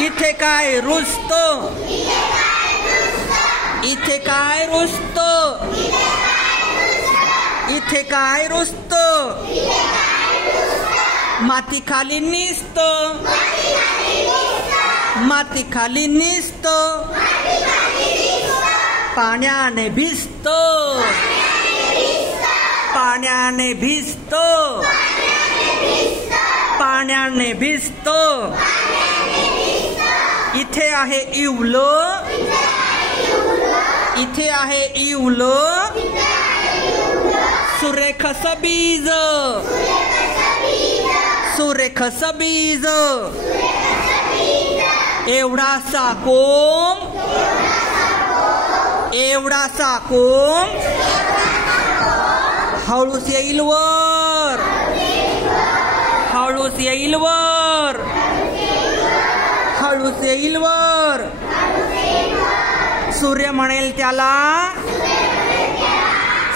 इथे काय रुसतो, इथे काय रुसतो, इथे काय रुसतो, माती खाली निसतो, माती खाली निसतो, पाण्याने भिजतो, पाण्याने भिजतो, पाण्याने भिजतो. इथे आहे इवलो, इथे आहे इवलो, सुरेख सबीज, सुरेख सबीज. एवढासा कोंब, एवढासा कोंब हळूच येईल वर, हळूच येईल वर, हळूच येईल वर. सूर्य म्हणेल त्याला,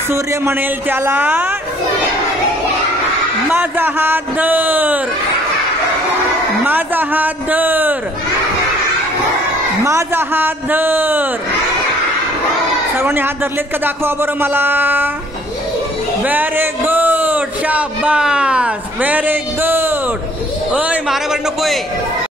सूर्य म्हणेल त्याला, माझा हात धर, माझा हात धर, माझा हात धर. सर्वांनी हात धरलेत का दाखवा बरं मला. व्हेरी गुड, शाबास, व्हेरी गुड. ओय मारा बरं नकोय.